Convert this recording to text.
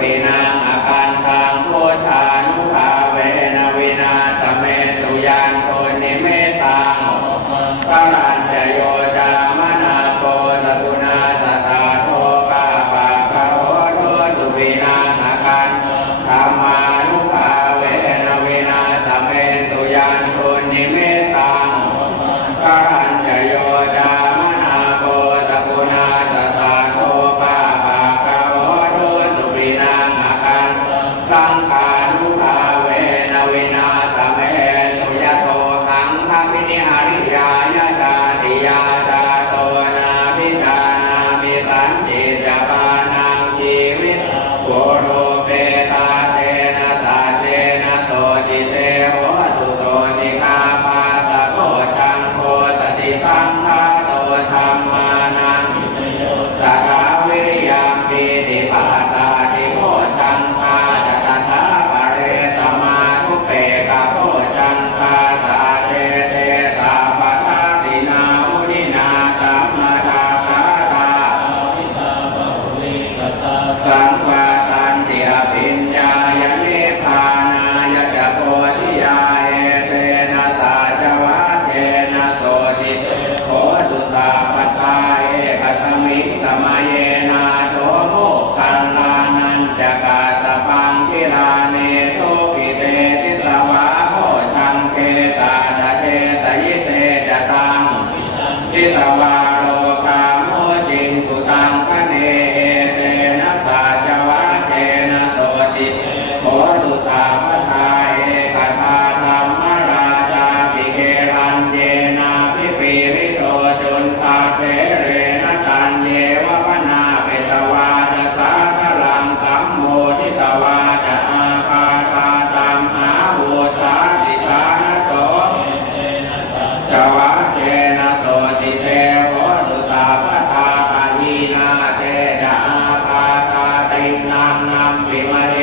ปินัอาการทางโคทานุภาเวนะวินาสเมตุยานโทนิเมตังกรัน กาสปังคิราเนโทกิเตทิสวาโหชังเกตาดเทตยเตจตังทิสวาโลกาโมจิงสุตังคเนเตนะสาจวะเชนะโสติโหตุสา mainline